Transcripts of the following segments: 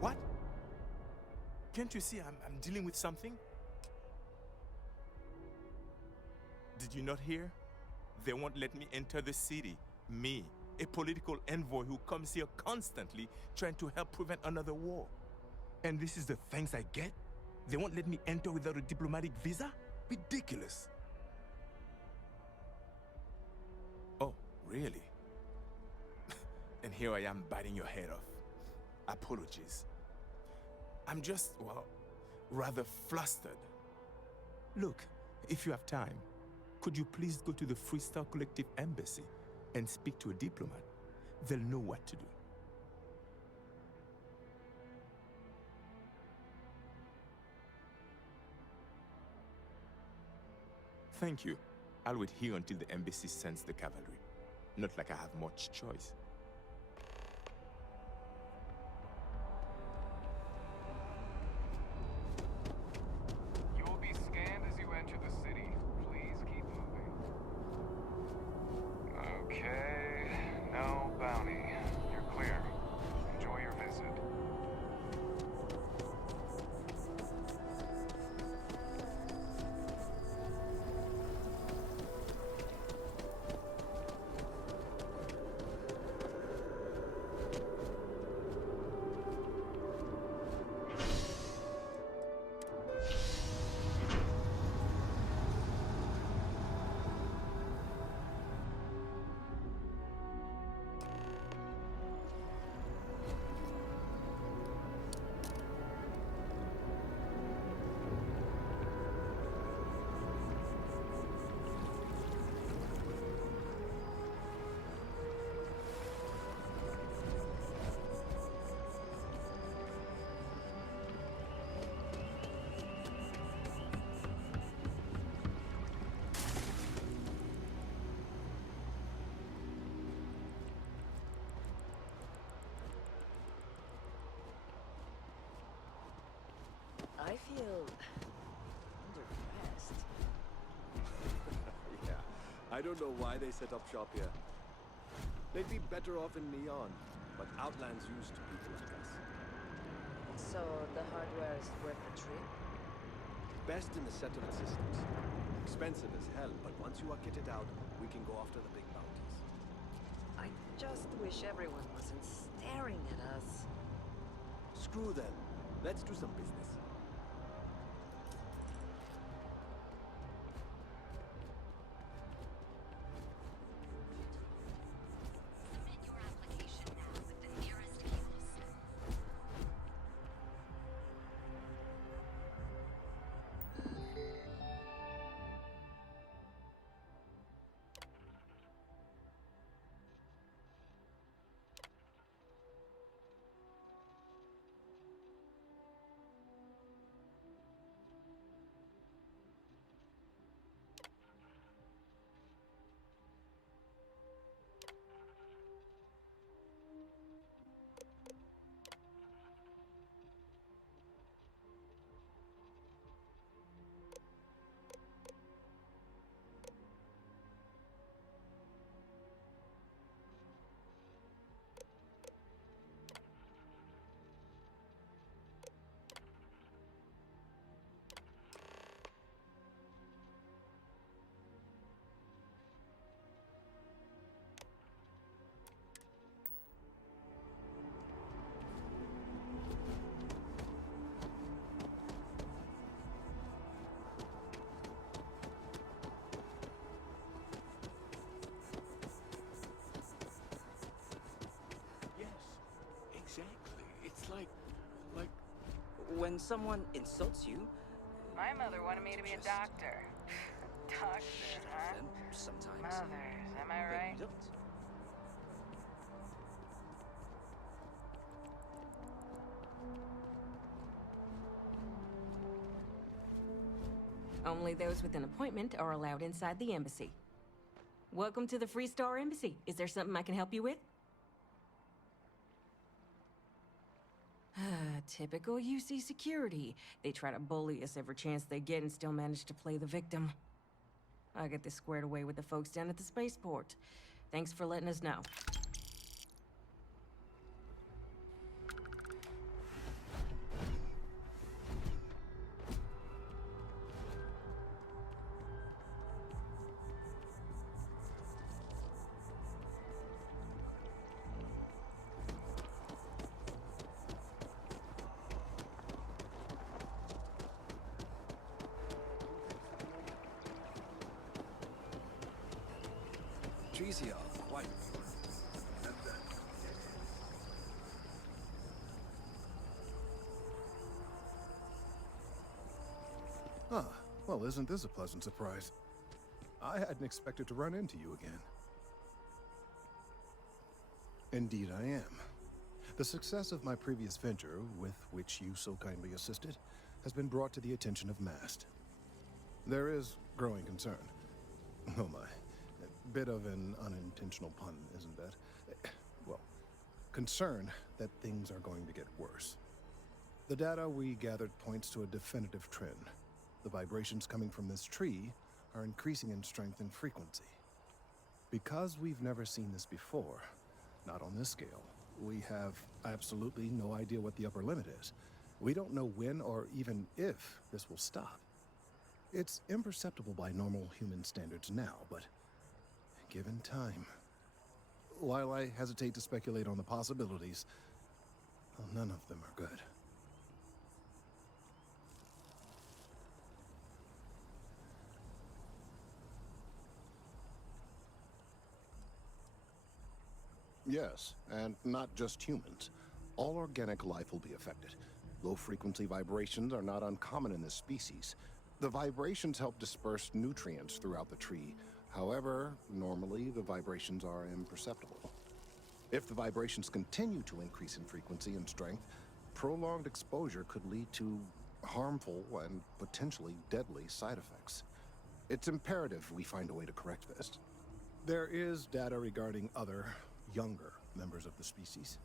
What? Can't you see I'm dealing with something? Did you not hear? They won't let me enter the city. Me, a political envoy who comes here constantly trying to help prevent another war. And this is the thanks I get? They won't let me enter without a diplomatic visa? Ridiculous. Oh, really? And here I am biting your head off. Apologies. I'm just, well, rather flustered. Look, if you have time, could you please go to the Freestyle Collective Embassy and speak to a diplomat? They'll know what to do. Thank you. I'll wait here until the embassy sends the cavalry. Not like I have much choice. You will be scanned as you enter the city. Please keep moving. Okay, no bounty. You're clear. Enjoy your visit. I feel underdressed. Yeah, I don't know why they set up shop here. They'd be better off in Neon, but Outland's used to people like us. So the hardware is worth the trip? Best in the settlement systems. Expensive as hell, but once you are kitted out, we can go after the big bounties. I just wish everyone wasn't staring at us. Screw them. Let's do some business. Submit your application now with the nearest kiosk. Exactly. It's like when someone insults you. My mother wanted me to be a just doctor. Doctor, shove huh? them sometimes. Mothers, am I But right? you don't. Only those with an appointment are allowed inside the embassy. Welcome to the Free Star Embassy. Is there something I can help you with? Typical UC security. They try to bully us every chance they get and still manage to play the victim. I'll get this squared away with the folks down at the spaceport. Thanks for letting us know. trees here are quite pure. Ah, well, isn't this a pleasant surprise? I hadn't expected to run into you again. Indeed I am. The success of my previous venture, with which you so kindly assisted, has been brought to the attention of MAST. There is growing concern. Oh my. A bit of an unintentional pun, isn't that? Well, concern that things are going to get worse. The data we gathered points to a definitive trend. The vibrations coming from this tree are increasing in strength and frequency. Because we've never seen this before, not on this scale, we have absolutely no idea what the upper limit is. We don't know when or even if this will stop. It's imperceptible by normal human standards now, but given time. While I hesitate to speculate on the possibilities, well, none of them are good. Yes, and not just humans. All organic life will be affected. Low-frequency vibrations are not uncommon in this species. The vibrations help disperse nutrients throughout the tree. However, normally the vibrations are imperceptible. If the vibrations continue to increase in frequency and strength, prolonged exposure could lead to harmful and potentially deadly side effects. It's imperative we find a way to correct this. There is data regarding other, younger members of the species.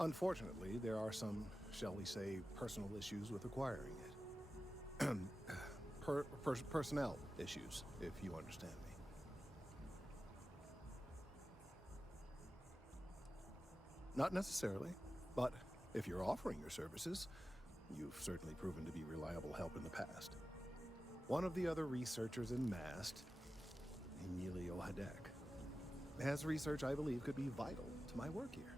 Unfortunately, there are some, shall we say, personal issues with acquiring it. Personnel issues, if you understand me. Not necessarily, but if you're offering your services, you've certainly proven to be reliable help in the past. One of the other researchers in MAST, Emilio Hadek, has research I believe could be vital to my work here.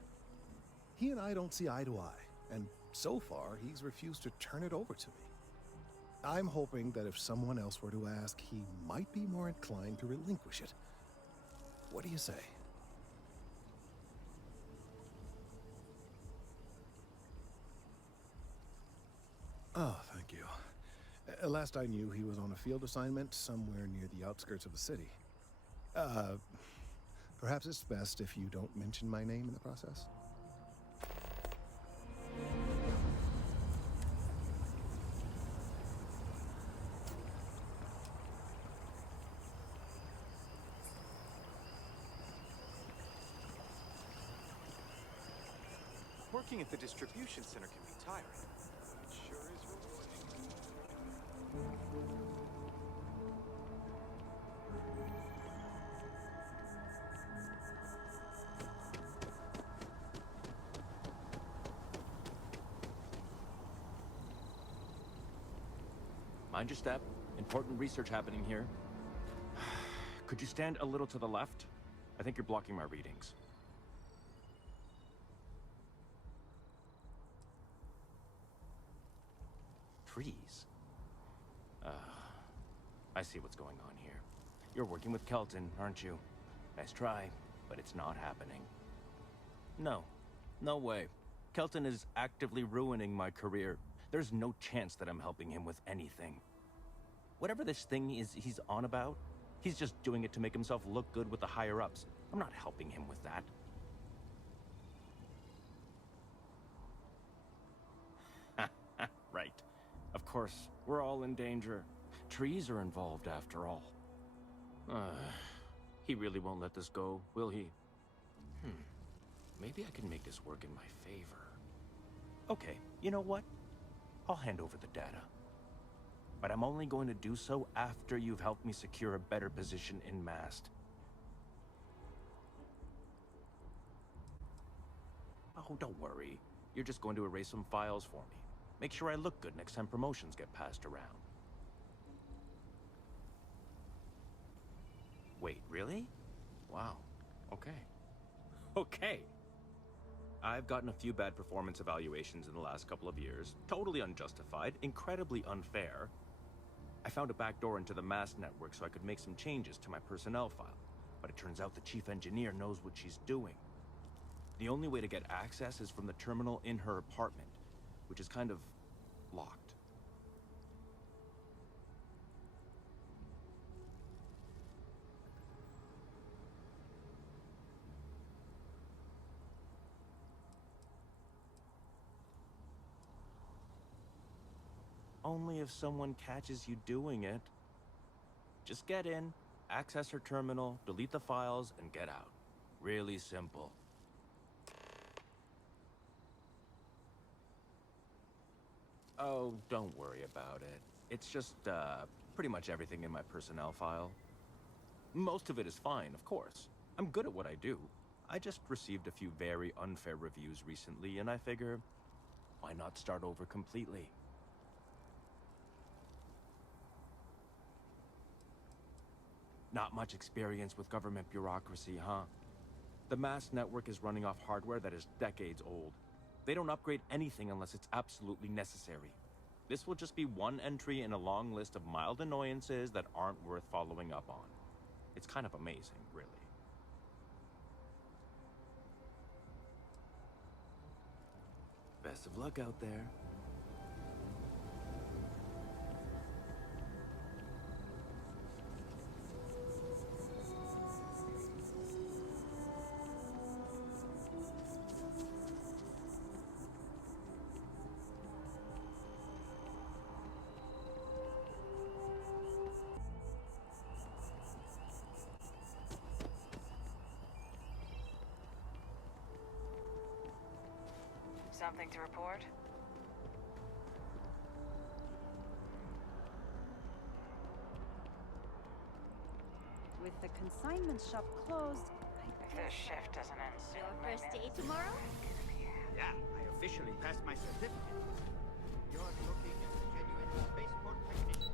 He and I don't see eye to eye, and so far he's refused to turn it over to me. I'm hoping that if someone else were to ask, he might be more inclined to relinquish it. What do you say? Oh, thank you. Last I knew, he was on a field assignment somewhere near the outskirts of the city. Perhaps it's best if you don't mention my name in the process. Working at the distribution center can be tiring, but it sure is rewarding. Mind your step. Important research happening here. Could you stand a little to the left? I think you're blocking my readings. Trees? I see what's going on here. You're working with Kelton, aren't you? Nice try, but it's not happening. No. No way. Kelton is actively ruining my career. There's no chance that I'm helping him with anything. Whatever this thing is he's on about, he's just doing it to make himself look good with the higher-ups. I'm not helping him with that. Right. Of course, we're all in danger. Trees are involved after all. He really won't let this go, will he? Maybe I can make this work in my favor. Okay, you know what? I'll hand over the data. But I'm only going to do so after you've helped me secure a better position in MAST. Oh, don't worry. You're just going to erase some files for me. Make sure I look good next time promotions get passed around. Wait, really? Wow. Okay. Okay. I've gotten a few bad performance evaluations in the last couple of years. Totally unjustified, incredibly unfair. I found a backdoor into the MAST network so I could make some changes to my personnel file. but it turns out the chief engineer knows what she's doing. The only way to get access is from the terminal in her apartment, which is kind of locked. Only if someone catches you doing it. Just get in, access her terminal, delete the files, and get out. Really simple. Oh, don't worry about it. It's just, pretty much everything in my personnel file. Most of it is fine, of course. I'm good at what I do. I just received a few very unfair reviews recently, and I figure, why not start over completely? Not much experience with government bureaucracy, huh? The mass network is running off hardware that is decades old. They don't upgrade anything unless it's absolutely necessary. This will just be one entry in a long list of mild annoyances that aren't worth following up on. It's kind of amazing, really. Best of luck out there. Something to report? With the consignment shop closed, If this shift doesn't end soon, Your my first day name's tomorrow? Yeah, I officially passed my certificate. You're looking at a genuine spaceport technician.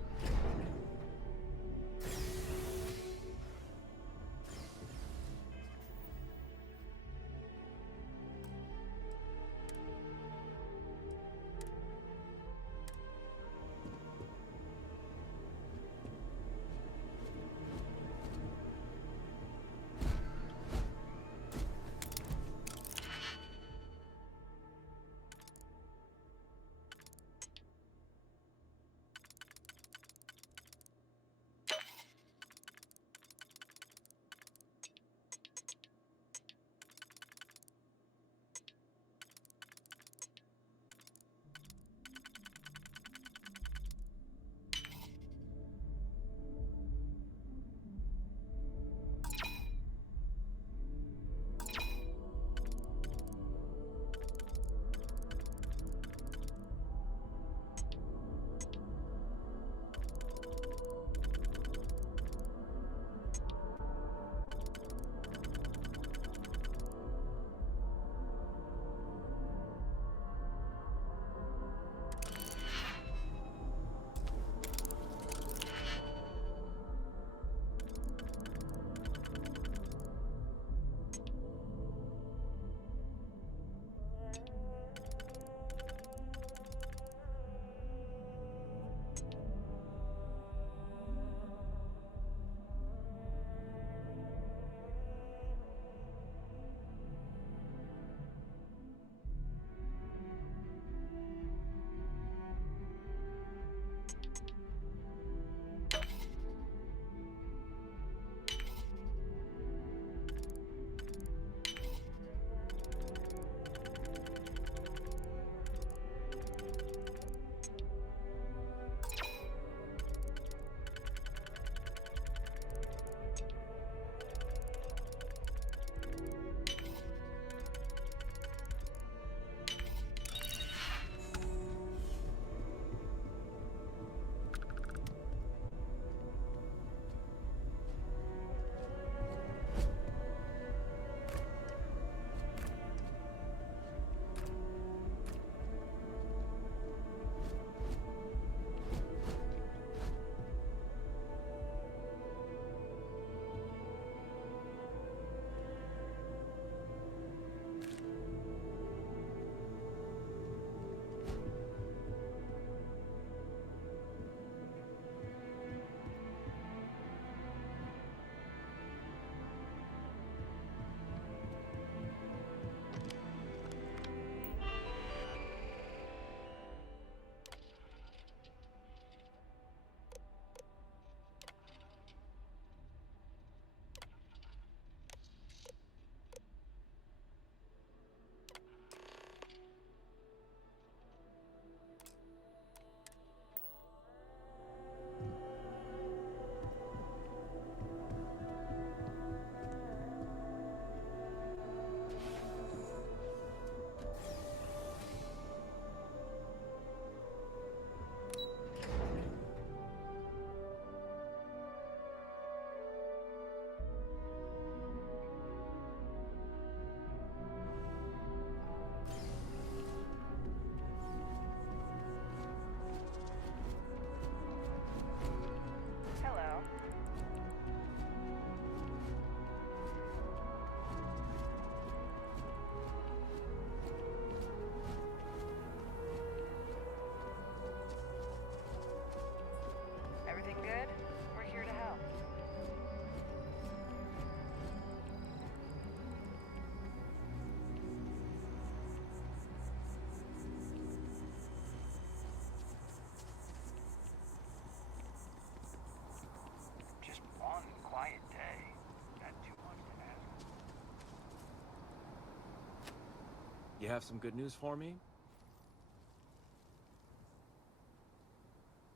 You have some good news for me?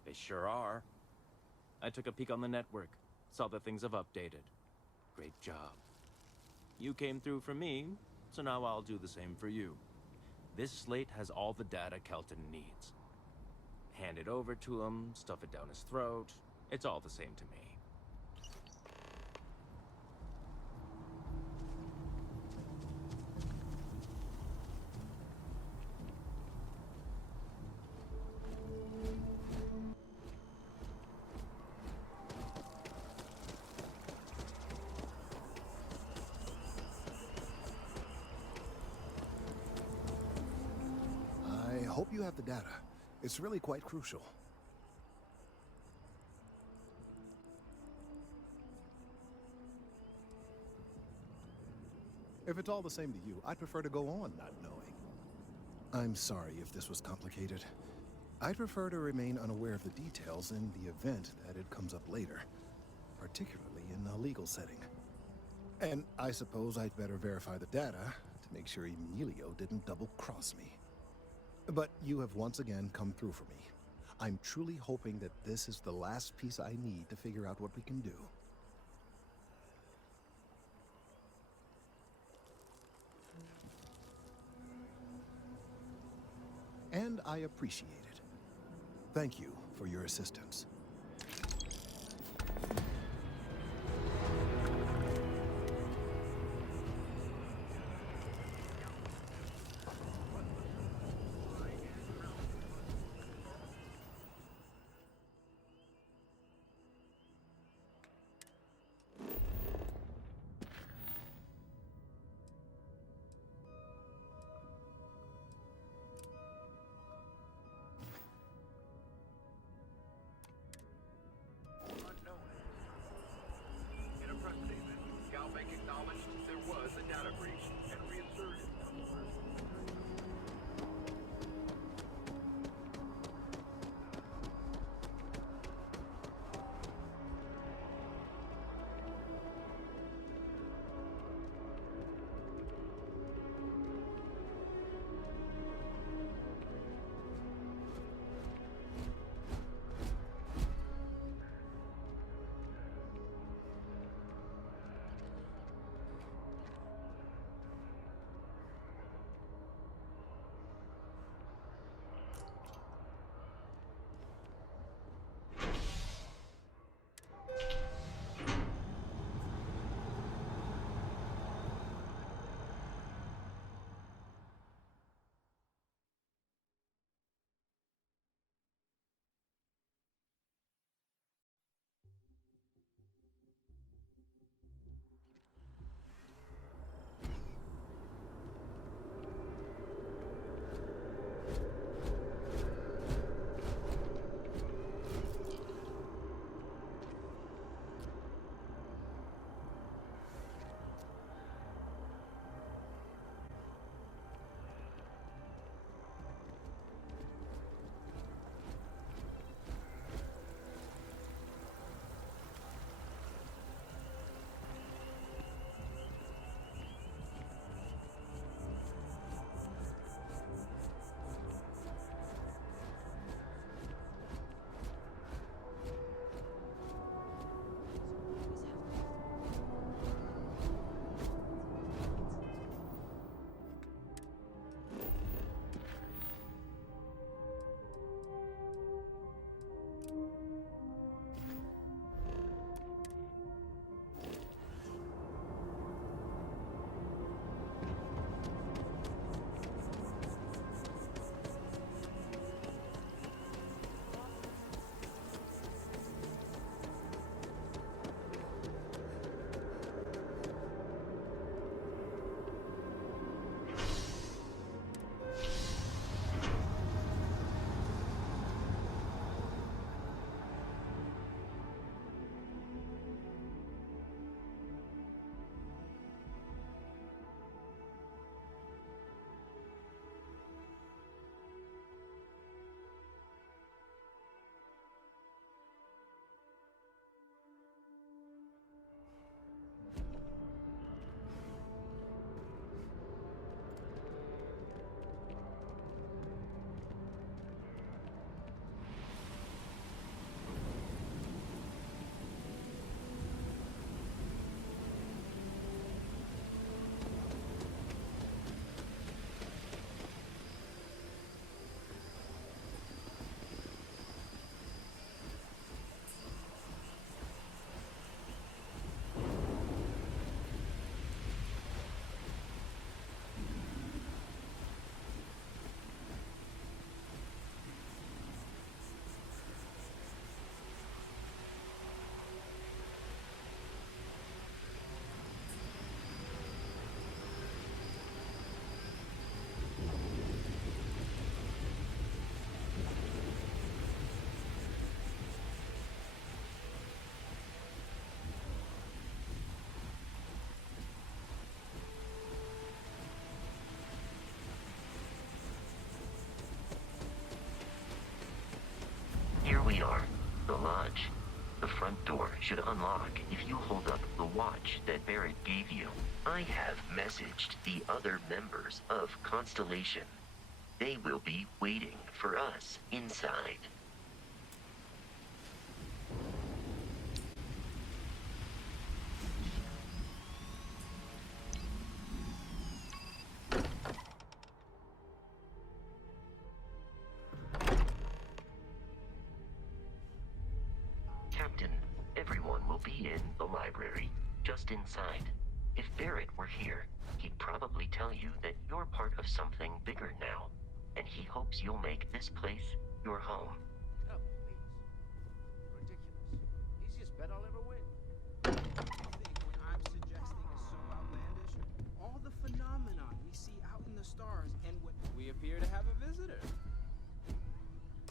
They sure are. I took a peek on the network, saw that things have updated. Great job. You came through for me, so now I'll do the same for you. This slate has all the data Kelton needs. Hand it over to him, stuff it down his throat. It's all the same to me. I hope you have the data. It's really quite crucial. If it's all the same to you, I'd prefer to go on not knowing. I'm sorry if this was complicated. I'd prefer to remain unaware of the details in the event that it comes up later, particularly in a legal setting. And I suppose I'd better verify the data to make sure Emilio didn't double-cross me. But you have once again come through for me. I'm truly hoping that this is the last piece I need to figure out what we can do. And I appreciate it. Thank you for your assistance. In a press statement, Galbank acknowledged there was a data breach and reasserted we are. The lodge. The front door should unlock if you hold up the watch that Barrett gave you. I have messaged the other members of Constellation. They will be waiting for us inside. Captain, everyone will be in the library, just inside. If Barrett were here, he'd probably tell you that you're part of something bigger now, and he hopes you'll make this place your home. Oh, please. Ridiculous. Easiest bet I'll ever win. You think what I'm suggesting is so outlandish? All the phenomenon we see out in the stars, and what we appear to have a visitor.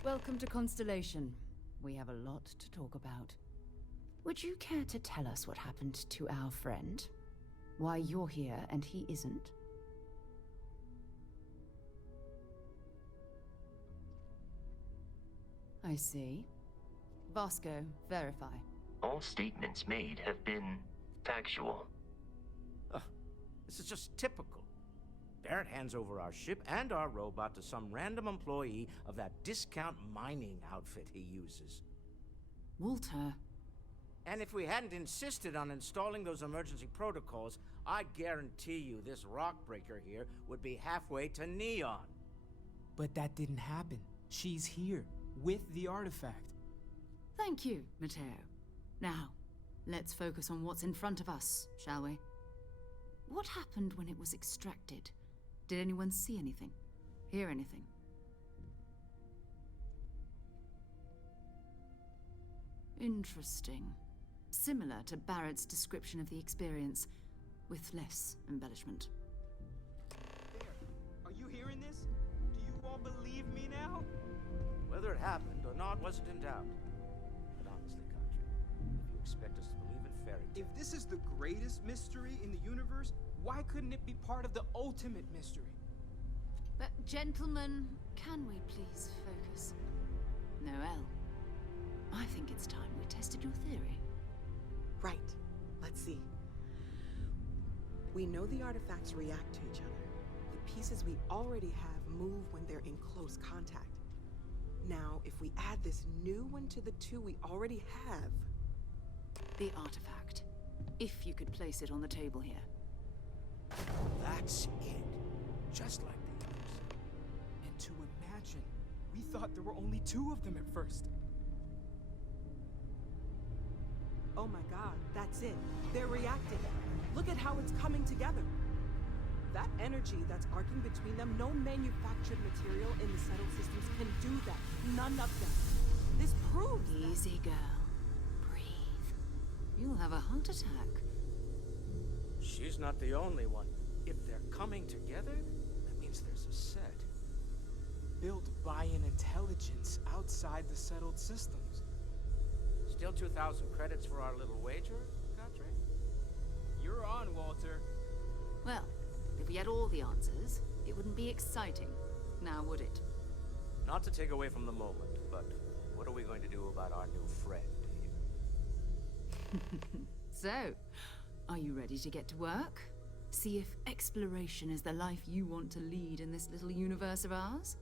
Welcome to Constellation. We have a lot to talk about. Would you care to tell us what happened to our friend? Why you're here and he isn't? I see. Vasco, verify. All statements made have been factual. This is just typical. Barrett hands over our ship and our robot to some random employee of that discount mining outfit he uses. Walter. And if we hadn't insisted on installing those emergency protocols, I guarantee you this rock breaker here would be halfway to Neon. But that didn't happen. She's here, with the artifact. Thank you, Matteo. Now, let's focus on what's in front of us, shall we? What happened when it was extracted? Did anyone see anything? Hear anything? Interesting. Similar to Barrett's description of the experience, with less embellishment. There. Are you hearing this? Do you all believe me now? Whether it happened or not wasn't in doubt. But honestly, Country, if you expect us to believe in fairy tales... If this is the greatest mystery in the universe, why couldn't it be part of the ultimate mystery? But gentlemen, can we please focus? Noel, I think it's time we tested your theory. Right. Let's see. We know the artifacts react to each other. The pieces we already have move when they're in close contact. Now, if we add this new one to the two we already have... The artifact. If you could place it on the table here. That's it. Just like the others. And to imagine, we thought there were only 2 of them at first. Oh my god, that's it. They're reacting. Look at how it's coming together. That energy that's arcing between them, no manufactured material in the settled systems can do that. None of them. This proves Easy, girl. Breathe. You'll have a heart attack. She's not the only one. If they're coming together, that means there's a set. Built by an intelligence outside the settled systems. Still 2,000 credits for our little wager, Country? You're on, Walter. Well, if we had all the answers, it wouldn't be exciting, now would it? Not to take away from the moment, but what are we going to do about our new friend here? So, are you ready to get to work? See if exploration is the life you want to lead in this little universe of ours?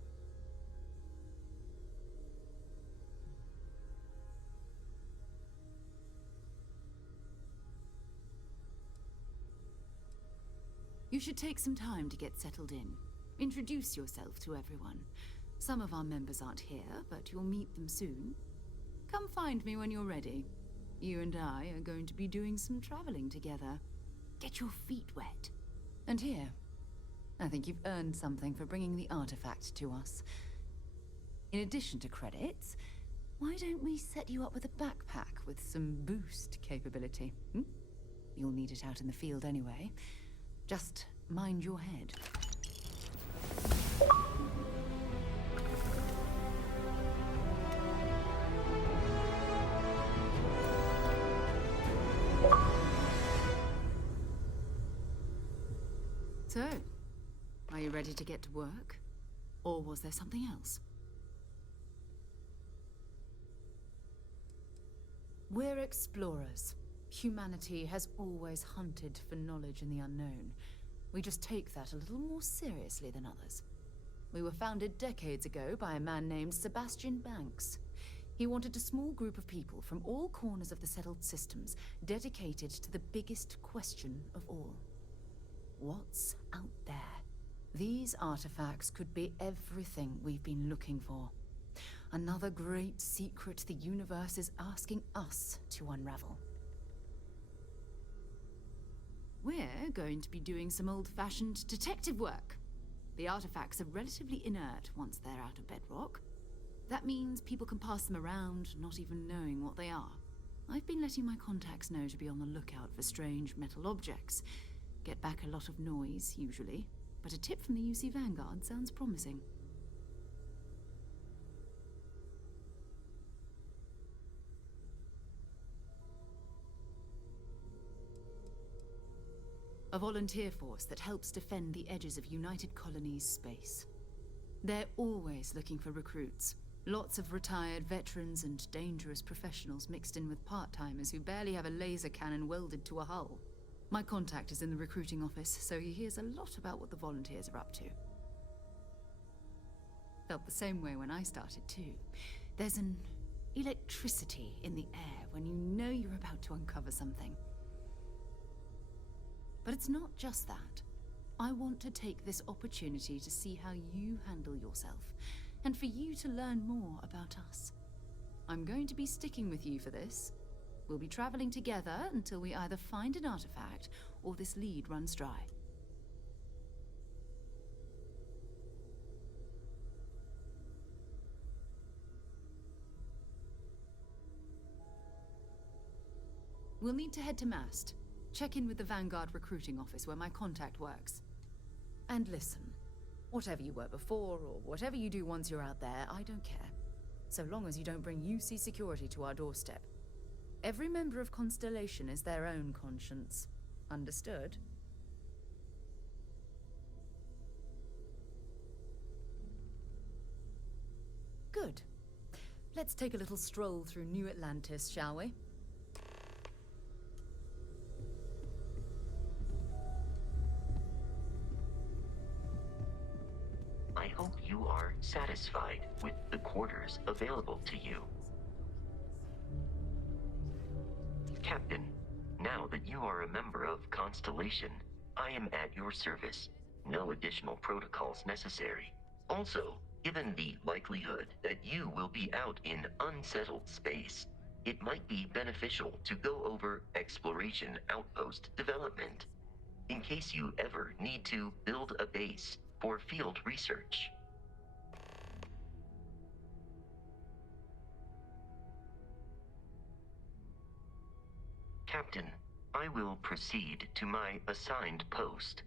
You should take some time to get settled in. Introduce yourself to everyone. Some of our members aren't here, but you'll meet them soon. Come find me when you're ready. You and I are going to be doing some traveling together. Get your feet wet. And here, I think you've earned something for bringing the artifact to us. In addition to credits, why don't we set you up with a backpack with some boost capability? You'll need it out in the field anyway. Just mind your head. So, are you ready to get to work? Or was there something else? We're explorers. Humanity has always hunted for knowledge in the unknown. We just take that a little more seriously than others. We were founded decades ago by a man named Sebastian Banks. He wanted a small group of people from all corners of the settled systems dedicated to the biggest question of all. What's out there? These artifacts could be everything we've been looking for. Another great secret the universe is asking us to unravel. We're going to be doing some old-fashioned detective work. The artifacts are relatively inert once they're out of bedrock. That means people can pass them around, not even knowing what they are. I've been letting my contacts know to be on the lookout for strange metal objects. Get back a lot of noise, usually, but a tip from the UC Vanguard sounds promising. A volunteer force that helps defend the edges of United Colonies space. They're always looking for recruits. Lots of retired veterans and dangerous professionals mixed in with part-timers who barely have a laser cannon welded to a hull. My contact is in the recruiting office, so he hears a lot about what the volunteers are up to. Felt the same way when I started too. There's an electricity in the air when you know you're about to uncover something. But it's not just that. I want to take this opportunity to see how you handle yourself, and for you to learn more about us. I'm going to be sticking with you for this. We'll be traveling together until we either find an artifact or this lead runs dry. We'll need to head to Mast. Check in with the Vanguard recruiting office where my contact works. And listen, whatever you were before or whatever you do once you're out there, I don't care. So long as you don't bring UC security to our doorstep. Every member of Constellation is their own conscience. Understood? Good. Let's take a little stroll through New Atlantis, shall we? I hope you are satisfied with the quarters available to you. Captain, now that you are a member of Constellation, I am at your service. No additional protocols necessary. Also, given the likelihood that you will be out in unsettled space, it might be beneficial to go over exploration outpost development, in case you ever need to build a base for field research. Captain, I will proceed to my assigned post.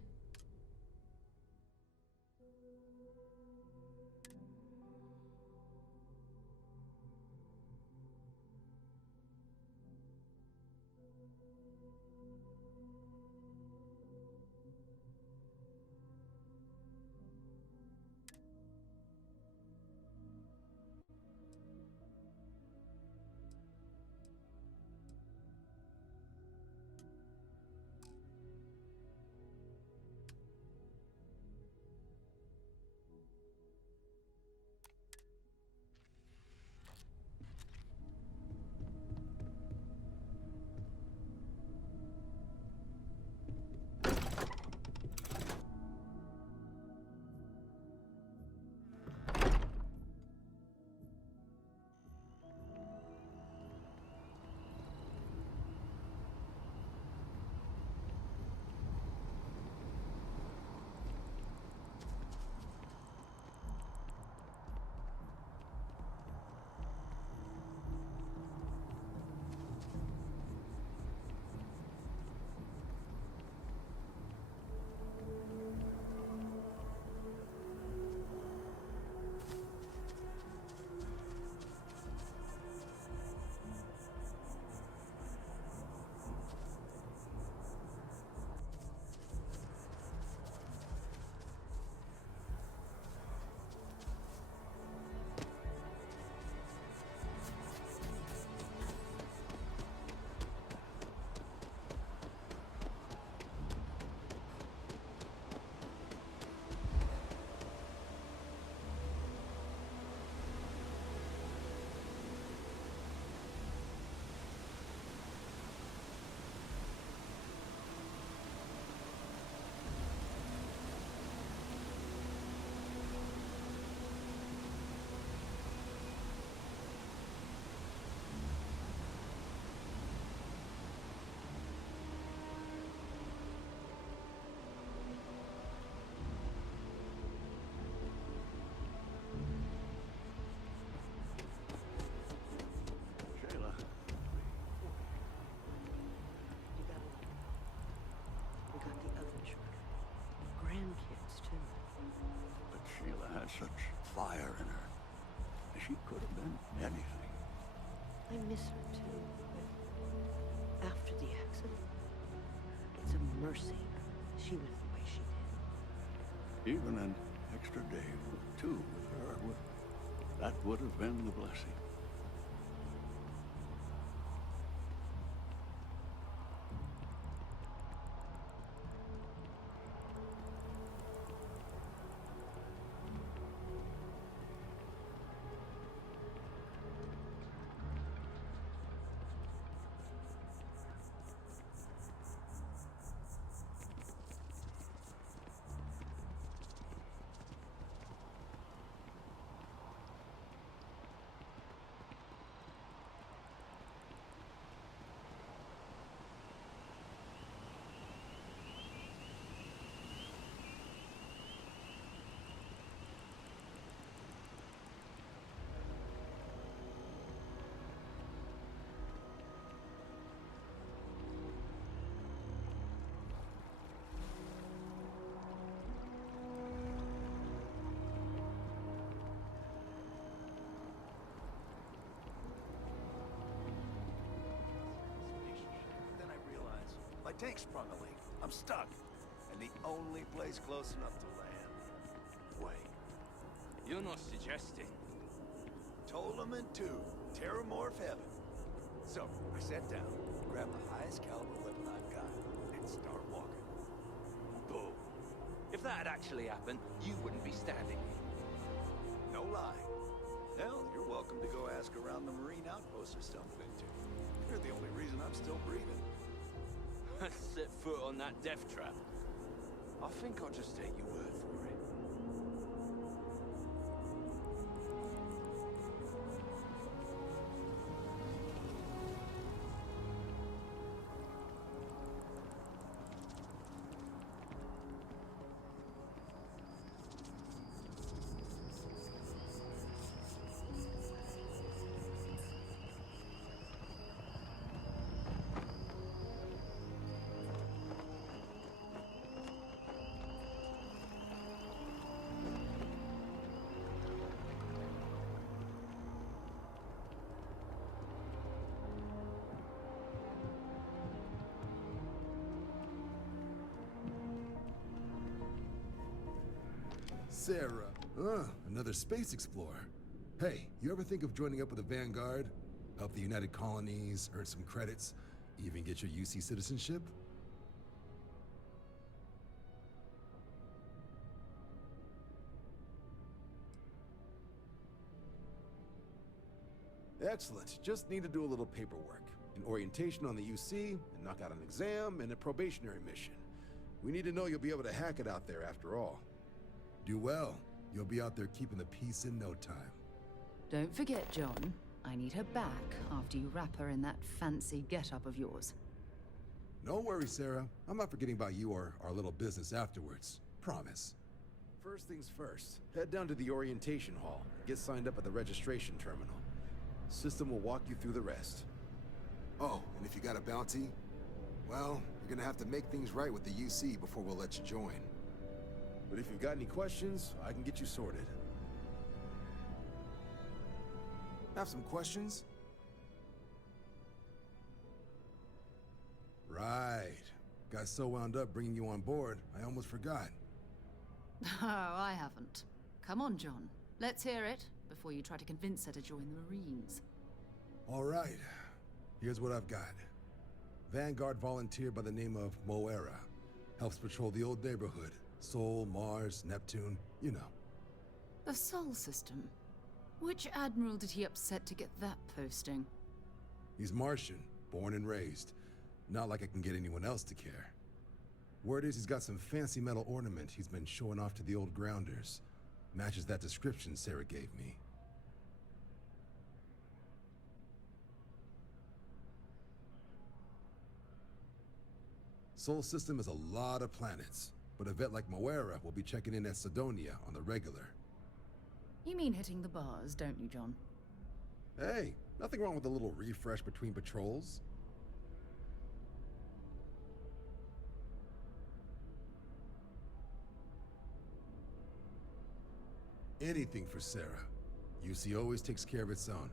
such fire in her. She could have been anything. I miss her too, but after the accident, it's a mercy she went the way she did. Even an extra day or two with her, that would have been the blessing. Then I realize my tank sprung a leak. I'm stuck. And the only place close enough to land. Wait. You're not suggesting. Ptolemy 2, Terramorph Heaven. So, I sat down, grabbed the highest caliber weapon I've got, and start walking. Boom. If that had actually happened, you wouldn't be standing here. No lie. Hell, you're welcome to go ask around the Marine outpost I stumbled into. You're the only reason I'm still breathing. Set foot on that death trap. I think I'll just take your word for it. Sarah. Another space explorer. Hey, you ever think of joining up with the Vanguard? Help the United Colonies, earn some credits, even get your UC citizenship? Excellent. Just need to do a little paperwork. An orientation on the UC, and knock out an exam, and a probationary mission. We need to know you'll be able to hack it out there after all. Do well. You'll be out there keeping the peace in no time. Don't forget, John. I need her back after you wrap her in that fancy getup of yours. No worries, Sarah. I'm not forgetting about you or our little business afterwards. Promise. First things first, head down to the orientation hall. Get signed up at the registration terminal. System will walk you through the rest. Oh, and if you got a bounty, well, you're gonna have to make things right with the UC before we'll let you join. But if you've got any questions, I can get you sorted. Have some questions? Right. Got so wound up bringing you on board, I almost forgot. Oh, I haven't. Come on, John. Let's hear it before you try to convince her to join the Marines. All right. Here's what I've got. Vanguard volunteer by the name of Moera. Helps patrol the old neighborhood. Sol, Mars, Neptune, you know. The Sol system. Which admiral did he upset to get that posting? He's Martian, born and raised. Not like I can get anyone else to care. Word is he's got some fancy metal ornament he's been showing off to the old grounders. Matches that description Sarah gave me. Sol system is a lot of planets, but a vet like Moera will be checking in at Sidonia on the regular. You mean hitting the bars, don't you, John? Hey, nothing wrong with a little refresh between patrols. Anything for Sarah. UC always takes care of its own.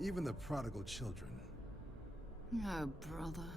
Even the prodigal children. Oh, brother.